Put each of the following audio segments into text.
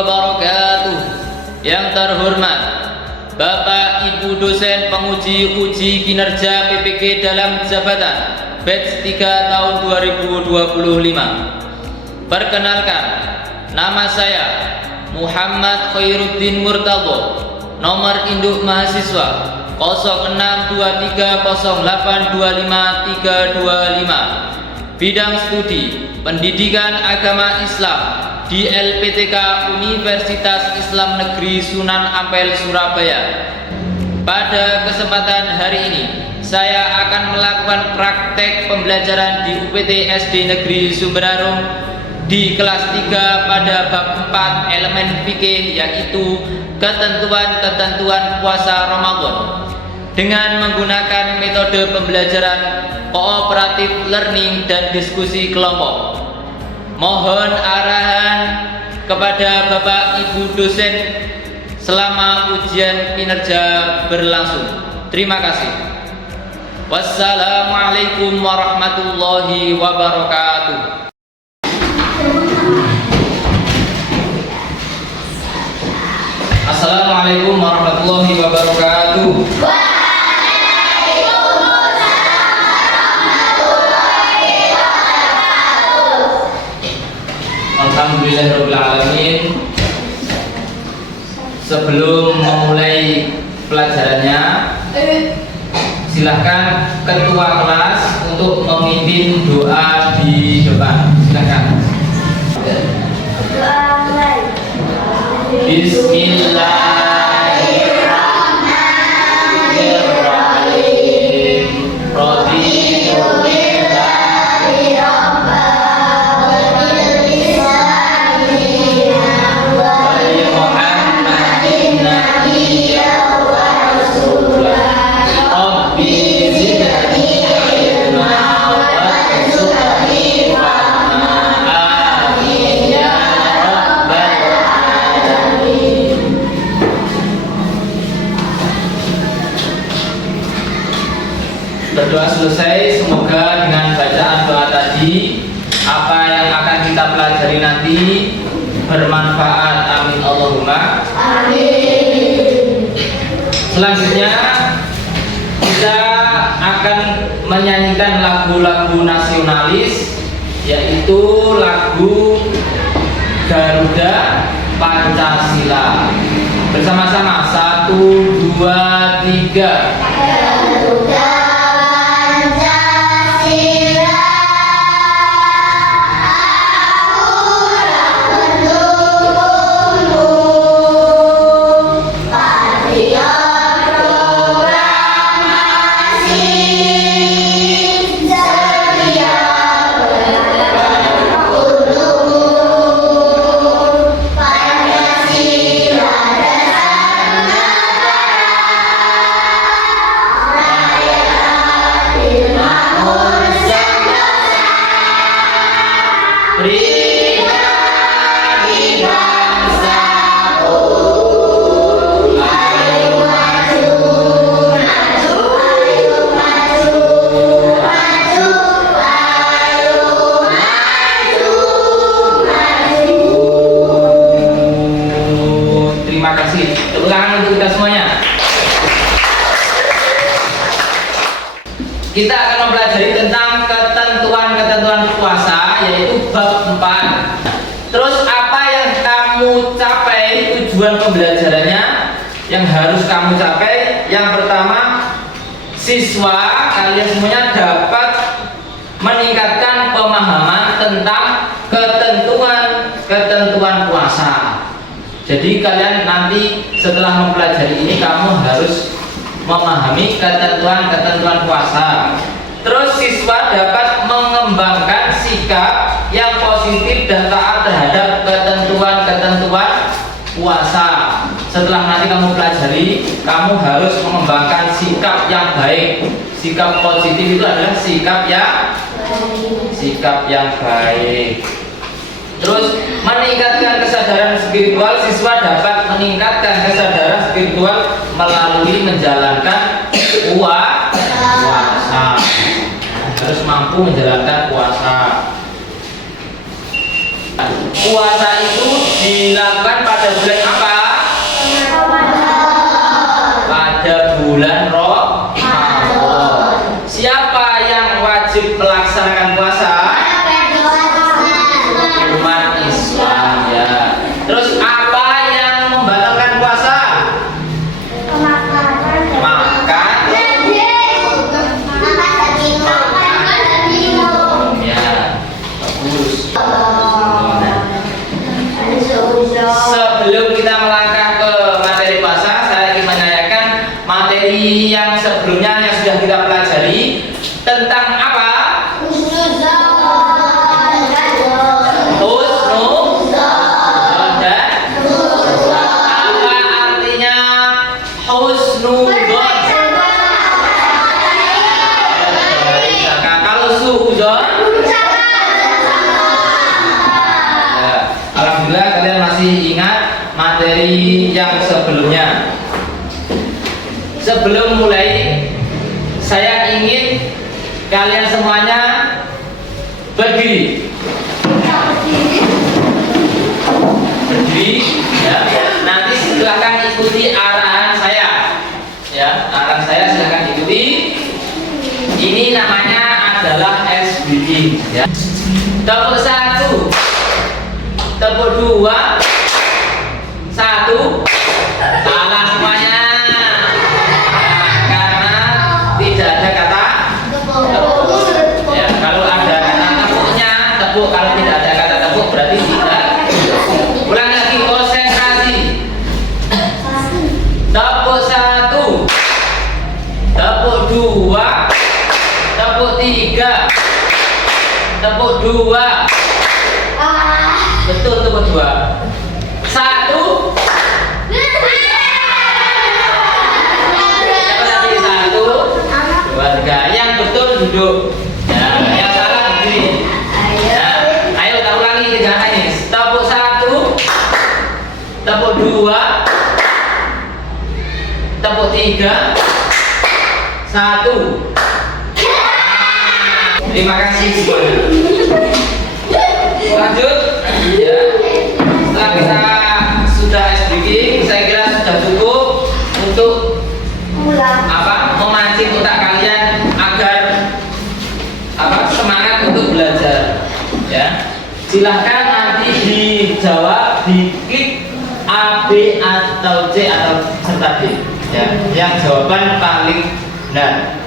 wabarakatuh. Yang terhormat Bapak Ibu dosen penguji uji kinerja PPG dalam jabatan batch 3 tahun 2025. Perkenalkan, nama saya Muhammad Khairuddin Murtadho, nomor induk mahasiswa 0623082525, bidang studi Pendidikan Agama Islam di LPTK Universitas Islam Negeri Sunan Ampel, Surabaya. Pada kesempatan hari ini, saya akan melakukan praktek pembelajaran di UPT SD Negeri Sumberarung di kelas 3 pada bab 4 elemen fikih, yaitu ketentuan-ketentuan puasa Ramadan, dengan menggunakan metode pembelajaran kooperatif learning dan diskusi kelompok. Mohon arahan kepada Bapak Ibu dosen selama ujian kinerja berlangsung. Terima kasih. Wassalamualaikum warahmatullahi wabarakatuh. Assalamualaikum warahmatullahi wabarakatuh. Alhamdulillahirabbil alamin. Sebelum memulai pelajarannya, silahkan ketua kelas untuk memimpin doa di depan. Silahkan. Bismillahirrahmanirrahim. Raditu billahi rabban wa bi Muhammadin nabiyyan wa rasulan. Rabbi zidni ilma warzuqni fahma. Amin ya rabbal alamin. Berdoa selesai, semoga dengan bacaan doa tadi apa yang akan kita pelajari nanti bermanfaat. Amin Allahumma amin. Selanjutnya kita akan menyanyikan lagu-lagu nasionalis, yaitu lagu Garuda Pancasila. Bersama-sama, 1, 2, 3. Garuda Pancasila, akulah pendukungmu, patriot proklamasi, setia berpegang teguh, Pancasila dasar negara, rakyat adil makmur sentosa, pribadi bangsaku. Ayo maju, maju, ayo maju, maju, ayo maju, maju. Terima kasih. Tepuk tangan untuk kita semuanya. Kita akan mempelajari tentang ketentuan-ketentuan puasa, yaitu bab 4. Terus apa yang kamu capai, tujuan pembelajarannya yang harus kamu capai? Yang pertama, siswa kalian semuanya dapat meningkatkan pemahaman tentang ketentuan puasa. Jadi kalian nanti setelah mempelajari ini, kamu harus memahami ketentuan puasa. Terus siswa dapat mengembangkan sikap yang positif dan taat terhadap ketentuan puasa. Setelah nanti kamu pelajari, kamu harus mengembangkan sikap yang baik. Sikap positif itu adalah sikap yang baik. Terus meningkatkan kesadaran spiritual, siswa dapat meningkatkan kesadaran spiritual melalui menjalankan puasa. Harus mampu menjalankan puasa. Puasa itu dilakukan pada bulan apa? Pada bulan Ramadan. Siapa yang wajib melaksanakan puasa? Umat Islam, ya. Terus apa yang membatalkan puasa? Makan, ya. Bagus. Sebelum kita melangkah ke materi puasa, saya ingin menanyakan materi yang sebelumnya yang sudah kita pelajari tentang apa? Apa artinya husnudzon? Kalau suudzon? Alhamdulillah kalian masih ingat materi yang sebelumnya. Sebelum mulai, saya ingin kalian semuanya berdiri. Berdiri, ya. Nanti silahkan ikuti arahan saya. Ya, arahan saya silahkan ikuti. Ini namanya adalah SBD. Ya. Tepuk 1, tepuk 2, 1. Salah semuanya. Karena tidak ada kata tepuk. Ya, kalau ada kata tepuknya tepuk, kalau tidak ada kata tepuk berarti tidak. Ulang lagi, konsentrasi. Tepuk 1, tepuk 2, tepuk 3, tepuk 2. Betul, tepuk 2. 1. Siapa tadi? 1, 2, 3. Yang betul duduk. Ya, yang salah berdiri. Ya. Ayo kita ulangi 3 kali. Tepuk 1, tepuk 2, tepuk 3, 1. Terima kasih semuanya. Lanjut, ya. Setelah kita sudah speaking, saya kira sudah cukup untuk memancing otak kalian agar semangat untuk belajar. Ya, silahkan nanti dijawab, diklik A, B atau C atau serta D. Ya, yang jawaban paling benar.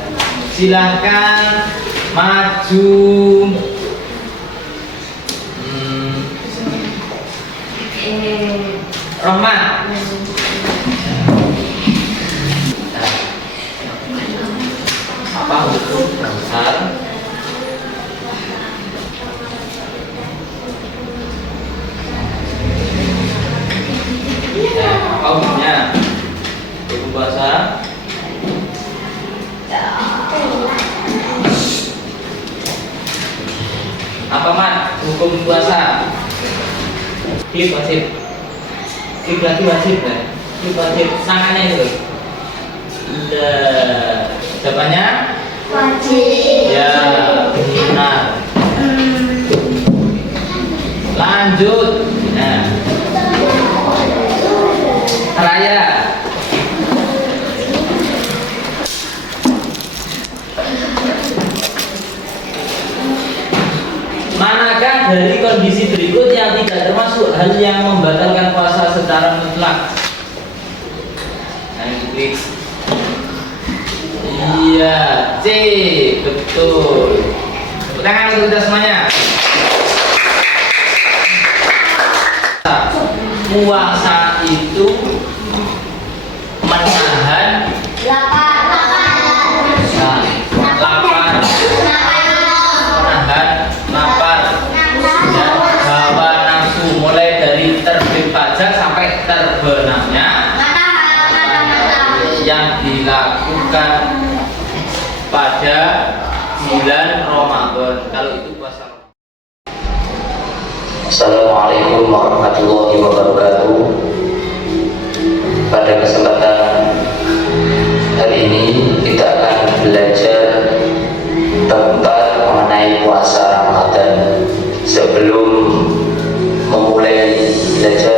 Silahkan maju. Rohman. Apa hukum dasar? Ya, apa hukumnya? Hukum puasa? Apa Mat? Hukum puasa? Klik wajib. Klik lagi wajib kan? Klik wajib. Sangannya itu. Jawabannya? Wajib. Ya, benar. Lanjut. Nah. Raya. Manakah dari kondisi berikut yang tidak termasuk hal yang membatalkan puasa secara mutlak? Nah, klik. Iya, C, betul. Tepuk tangan untuk kita semuanya. Puasa itu menahan terbit fajar sampai terbenamnya yang dilakukan pada bulan Ramadan. Kalau itu puasa. Assalamualaikum warahmatullahi wabarakatuh. Pada kesempatan hari ini kita akan belajar tentang mengenai puasa Ramadan. Sebelum memulai belajar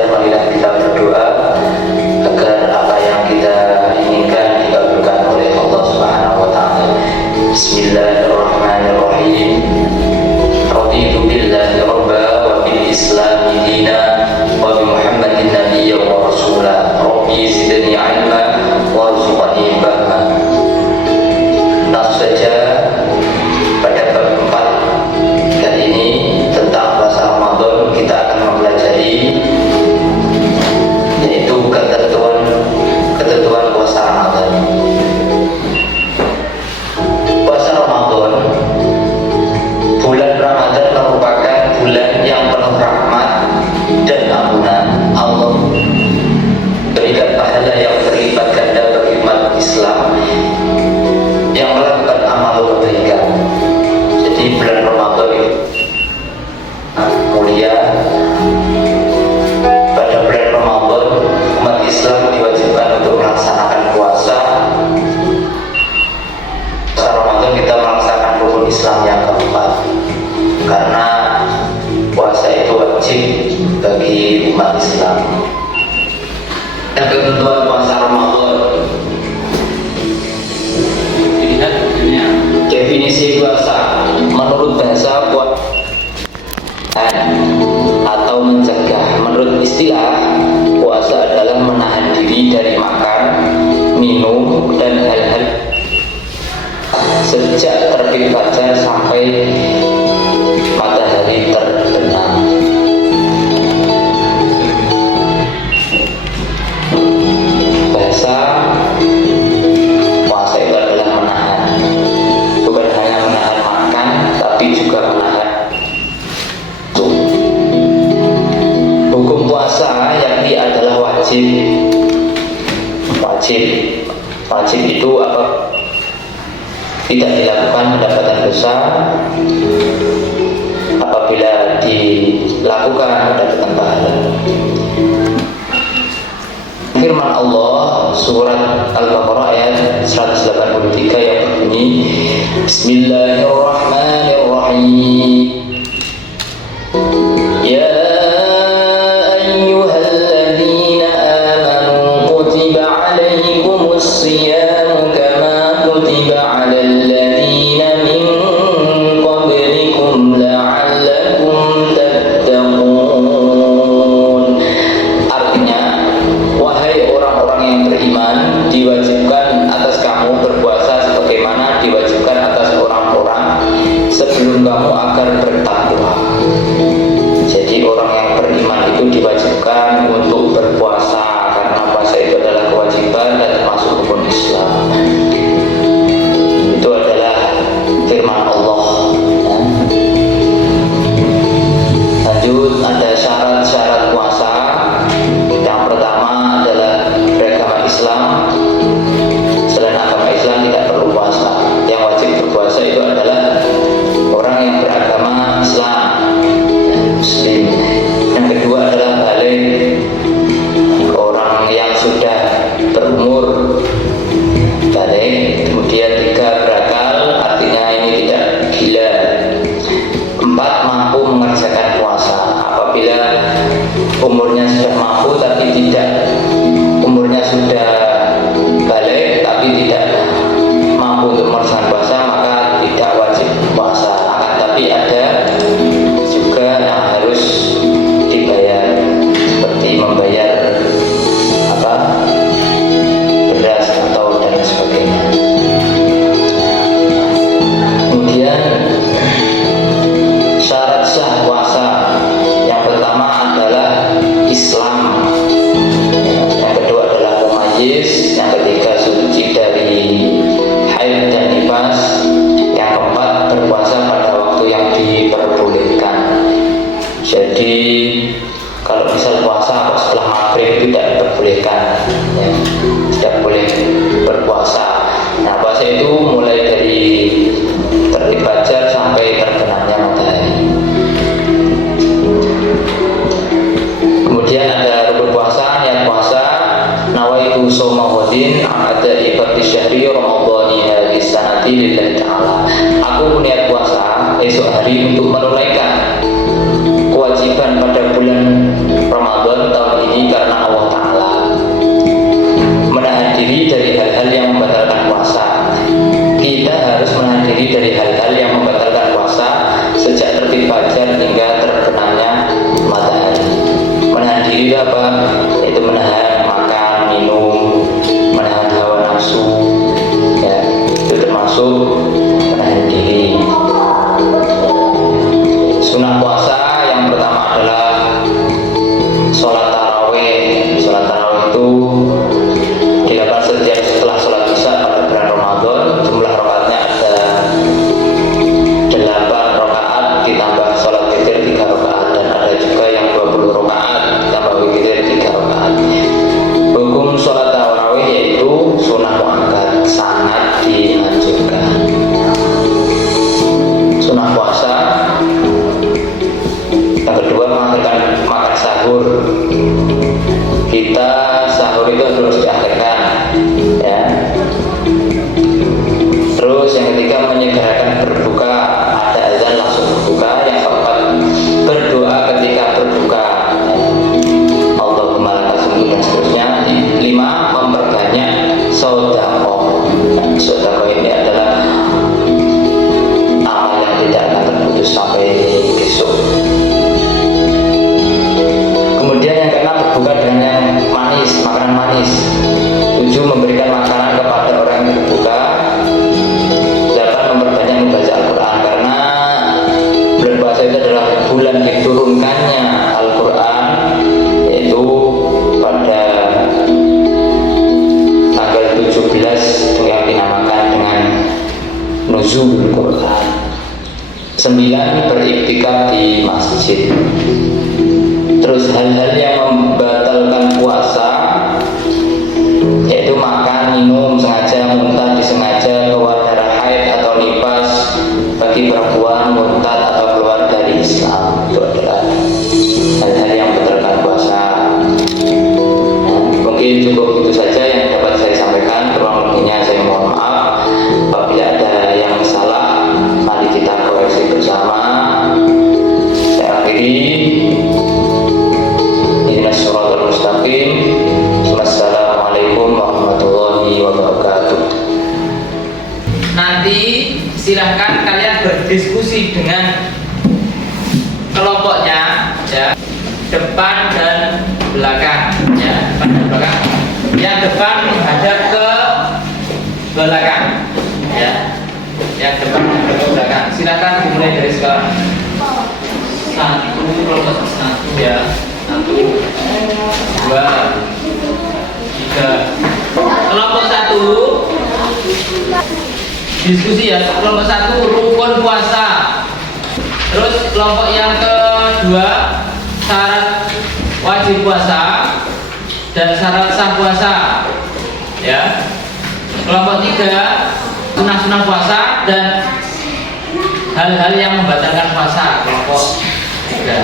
Wajib itu apa? Tidak dilakukan mendapatkan dosa, apabila dilakukan mendapatkan pahala. Firman Allah surat Al-Baqarah ayat 183 yang berbunyi, Bismillahirrahmanirrahim. Ya ayyuhalladzina amanu kutiba alaikumus siyamu kama kutiba alal ladzina min qablikum la'allakum tattaqun. Artinya, wahai orang-orang yang beriman, diwajibkan atas kamu berpuasa sebagaimana diwajibkan atas orang-orang sebelum kamu agar bertakwa. Jadi orang yang beriman itu diwajibkan untuk berpuasa, karena puasa itu adalah kewajiban dan termasuk rukun Islam. Itu adalah firman Allah. Lanjut, ada syarat-syarat puasa. Yang pertama adalah beragama Islam. Selain agama Islam tidak perlu puasa. Yang wajib berpuasa itu adalah orang yang beragama Islam, Muslim. Yang kedua adalah balik, orang yang sudah berumur, balik. Kemudian tiga, berakal, artinya ini tidak gila. Empat, mampu mengerjakan puasa. Apabila umurnya sudah mampu tapi tidak, umurnya sudah balik tapi tidak mampu untuk mengerjakan puasa, maka tidak wajib puasa. Akan tapi ada juga yang harus dibayar, seperti membayar beras atau dan sebagainya. Kemudian syarat sah puasa yang pertama adalah Islam, yang kedua adalah mumayyiz, yang ketiga suci dari haid dan nifas, yang keempat berpuasa pada waktu yang diperbolehkan. Jadi kalau misal puasa kok setelah maghrib itu tidak diperbolehkan, ya, tidak boleh berpuasa. Nah, puasa itu mulai dari terbit fajar sampai terbenamnya matahari. Kemudian ada rukun puasa, niat puasa. Nawaitu shauma ghadin ada ibadi syahri ramadhani hadhihi sanati lillahi ta'ala. Aku niat puasa esok hari untuk menunaikan kewajiban pada bulan Ramadan tahun ini karena Allah Ta'ala. Menahan diri dari hal-hal yang membatalkan puasa. Kita harus menahan diri dari hal-hal yang membatalkan puasa sejak terbit fajar hingga terbenamnya matahari. Menahan diri itu apa? Itu menahan makan, minum, menahan hawa nafsu, ya, itu termasuk menahan diri. Sunah puasa yang pertama adalah sholat tarawih. Sholat tarawih itu dilakukan setiap setelah sholat isya pada bulan Ramadan. Jumlah rakaatnya ada 8 rakaat ditambah sholat witir 3 rakaat, dan ada juga yang 20 rakaat ditambah witir 3 rakaat. Hukum sholat tarawih yaitu sunnah muakkad, sangat dianjurkan. Sunnah puasa yang kedua mengakhirkan makan sahur. Kita sahur itu harus diakhirkan, ya. Terus yang ketiga menyegerakan berbuka, ada azan langsung berbuka. Yang keempat berdoa ketika berbuka, Allahumma lakal hamdu dan seterusnya. 5, memperbanyak sedekah. Sedekah ini adalah amal yang tidak akan terputus sampai besok. Kemudian yang keenam berbuka dengan yang manis, makanan manis. 7, memberikan makanan kepada orang yang berbuka. 8, memperbanyak membaca Al-Quran, karena bulan puasa itu adalah bulan diturunkannya Al-Quran, yaitu pada tanggal 17 yang dinamakan dengan Nuzul Quran. 9, beriktikaf di masjid. Terus hal-hal yang membatalkan puasa cukup itu saja yang dapat saya sampaikan. Kurang lebihnya saya mohon maaf. Apabila ada yang salah, mari kita koreksi bersama. Saya akhiri. Ihdinas siratal mustaqim. Wassalamualaikum warahmatullahi wabarakatuh. Nanti silahkan kalian berdiskusi dengan kelompoknya, ya, depan dan belakang, ya, depan dan belakang. Yang depan menghadap ke belakang, ya, yang depan menghadap ke belakang. Silahkan dimulai dari sekarang. Satu, kelompok satu, ya, satu, dua, tiga. Kelompok satu diskusi, ya. Kelompok satu rukun puasa. Terus kelompok yang kedua syarat wajib puasa dan syarat sah puasa, ya. Kelompok tiga sunah-sunah puasa dan hal-hal yang membatalkan puasa. Kelompok tiga.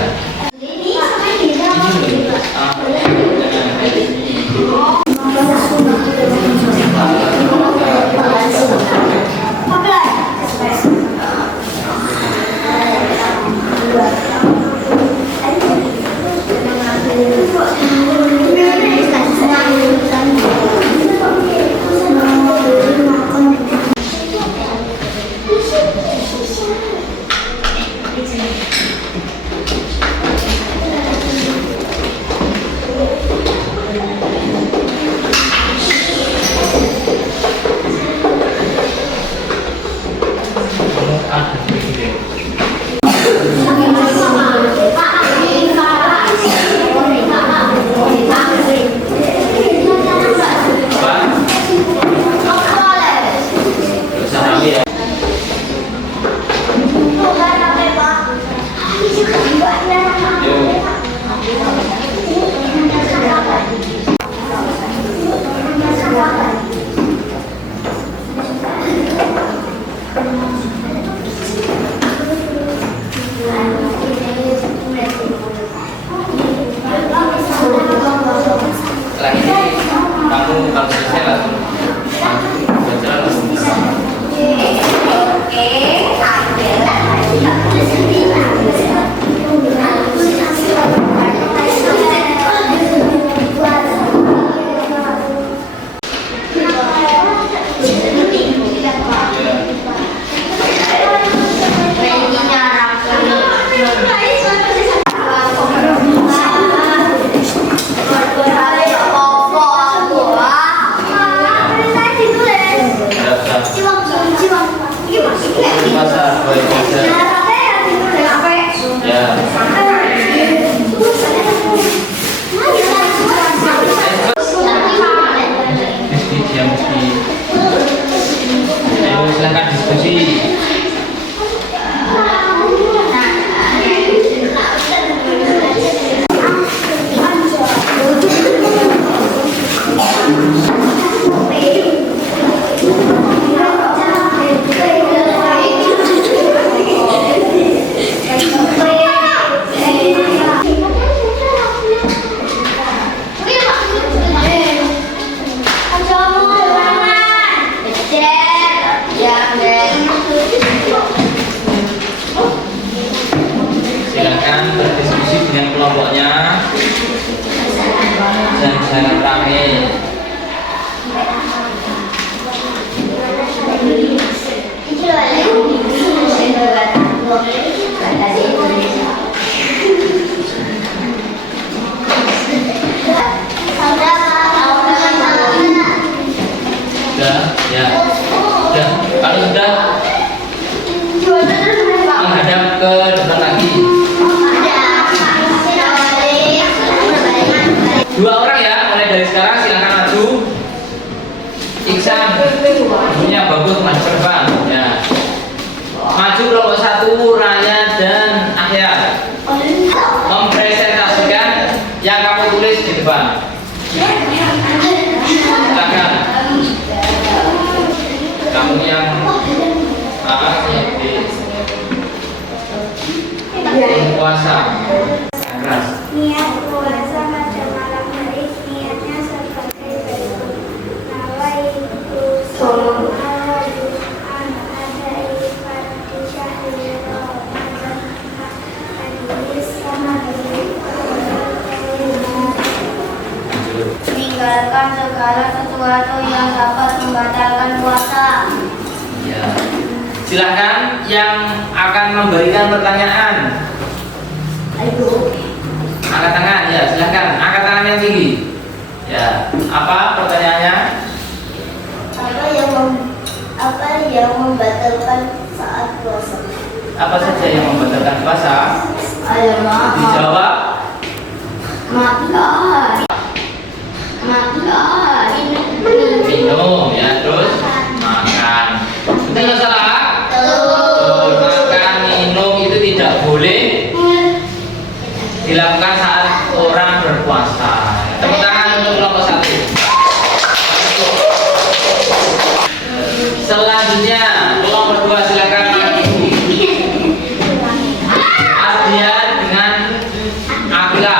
Setelah ini kamu kalau selesai langsung berjalan langsung. Puasa, boleh puasa. Ya. Diskusi, ya, mesti. Ayo silakan diskusi. Silakan berdiskusi dengan kelompoknya dan jangan ramai. Sudah, ya. Sudah, kalau sudah menghadap ke depan lagi. Dua orang, ya, mulai dari sekarang silakan maju. Iksan, punya bagus maju ke depan, ya. Maju kelompok satu, Raya dan Ahyar. Mempresentasikan yang kamu tulis di depan. Silakan. Kamu yang A, B. Puasa. Keras. Niat puasa pada malam hari niatnya sebagai meninggalkan segala sesuatu yang dapat membatalkan puasa. Ya. Silakan yang akan memberikan pertanyaan. Ayo. Angkat tangan, ya silakan. Angkat tangan yang tinggi. Ya. Apa pertanyaannya? Apa yang membatalkan saat puasa? Apa saja yang membatalkan puasa? Alamak. Dijawab. Makan. Minum, ya terus makan. Betul nggak salah? Betul. Makan, minum itu tidak boleh dilakukan saat orang berpuasa. Tepuk tangan untuk kelompok 1. Selanjutnya kelompok 2 silakan maju. Adrian dengan Akila.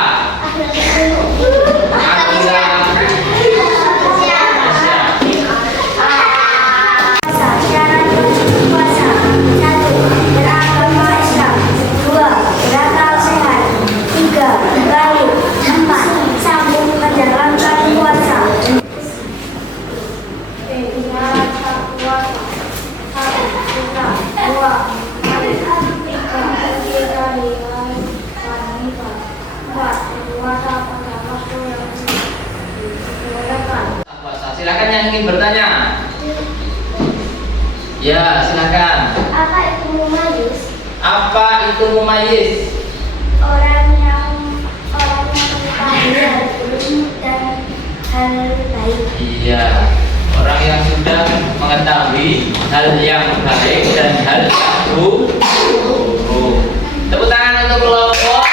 Akila. Syarat puasa. 1. Beragama Islam. 2. Berakal sehat. 3. Baik. 4. Sanggup menjalankan puasa. Puasa. Silakan yang ingin bertanya. Ya, silakan. Apa itu mumayyiz? Apa itu mumayyiz? Orang yang mengetahui hal buruk dan hal baik. Iya, orang yang sudah mengetahui hal yang baik dan hal yang buruk. Tepuk tangan untuk kelompok.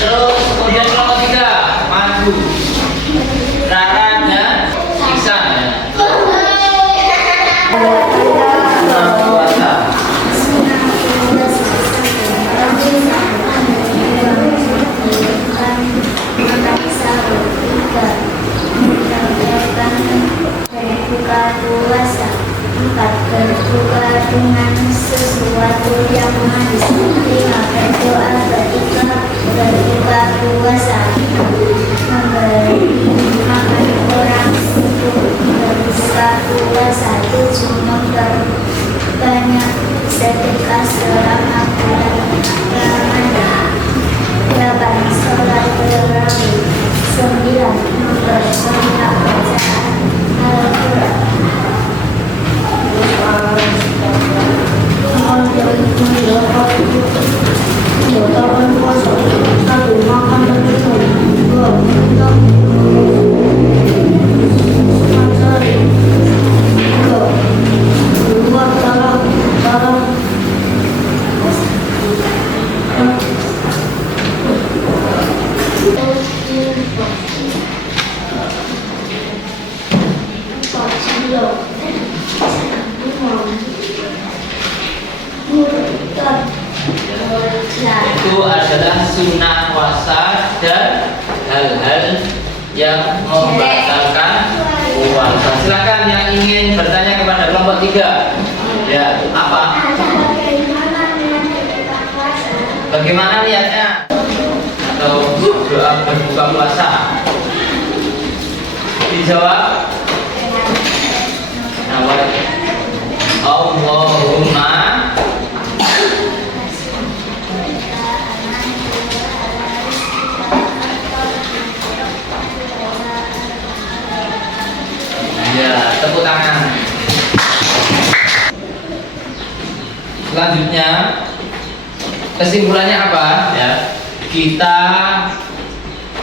Terus kemudian kelompok 3 maju. Rara dan Iksan. Puasa. Berbuka puasa. 4. Berbuka dengan sesuatu yang manis. 5. Berdoa ketika berbuka puasa. Memberi makan orang untuk berbuka puasa. 7. Memperbanyak sedekah selama bulan Ramadan. 8. Sholat tarawih. 9. Memperbanyak bacaan Al-Quran. Itu adalah sunnah puasa dan hal-hal yang membatalkan puasa. Silakan yang ingin bertanya kepada kelompok 3. Ya, apa? Bagaimana niatnya? Atau doa berbuka puasa? Dijawab. Allahumma ya, tepuk tangan. Selanjutnya kesimpulannya apa ya? Kita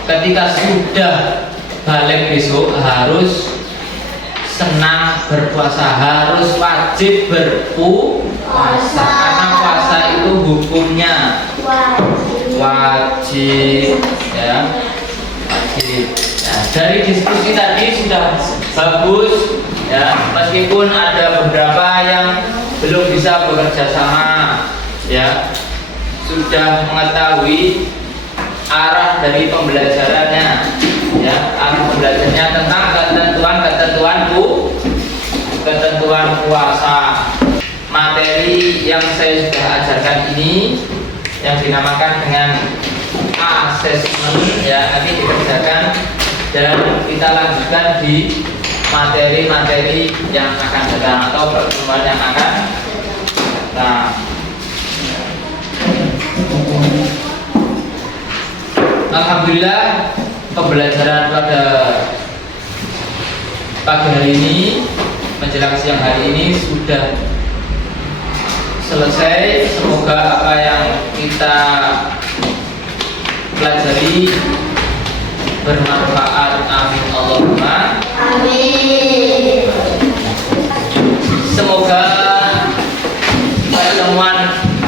ketika sudah balik besok harus senang berpuasa, harus wajib berpuasa karena puasa itu hukumnya wajib ya, wajib. Nah, dari diskusi tadi sudah bagus ya, meskipun ada beberapa yang belum bisa bekerja sama ya, sudah mengetahui arah dari pembelajarannya ya, arah pembelajarannya tentang ketentuan puasa. Materi yang saya sudah ajarkan ini yang dinamakan dengan assessment ya, nanti dikerjakan dan kita lanjutkan di materi-materi yang akan datang atau pertemuan yang akan datang. Alhamdulillah, pembelajaran pada pagi hari ini menjelang siang hari ini sudah selesai. Semoga apa yang kita pelajari bermanfaat. Amin Allahumma Amin. Semoga pertemuan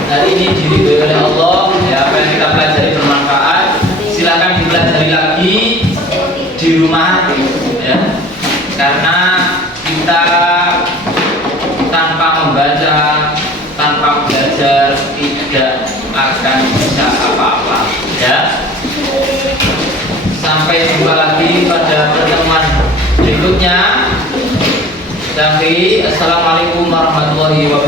hari ini diridhoi oleh Allah. Ya, apa yang kita pelajari bermanfaat. Silakan dipelajari lagi di rumah, ya, karena kita tanpa membaca, tanpa belajar tidak akan bisa apa-apa, ya. Sampai jumpa lagi pada pertemuan berikutnya. Assalamualaikum warahmatullahi wabarakatuh.